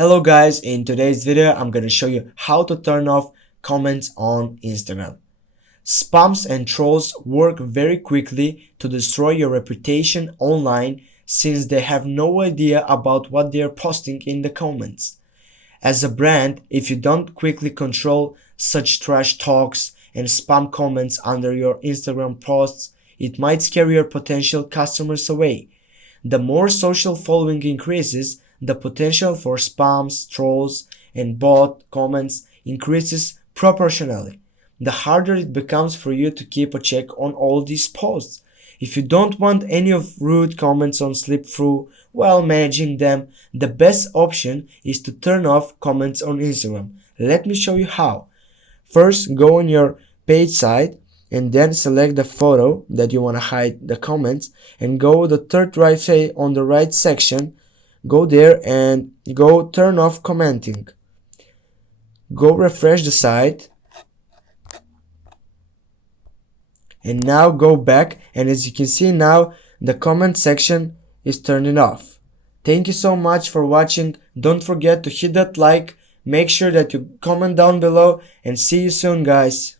Hello guys, in today's video I'm gonna show you how to turn off comments on Instagram. Spams and trolls work very quickly to destroy your reputation online since they have no idea about what they are posting in the comments. As a brand, if you don't quickly control such trash talks and spam comments under your Instagram posts, it might scare your potential customers away. The more social following increases, the potential for spams, trolls, and bot comments increases proportionally. The harder it becomes for you to keep a check on all these posts. If you don't want any of rude comments on slip through while managing them, the best option is to turn off comments on Instagram. Let me show you how. First, go on your page side and then select the photo that you want to hide the comments and go the third right say on the right section. Go there and go turn off commenting. Go refresh the site and now go back, and as you can see now the comment section is turned off. Thank you so much for watching. Don't forget to hit that like, make sure that you comment down below, and see you soon guys.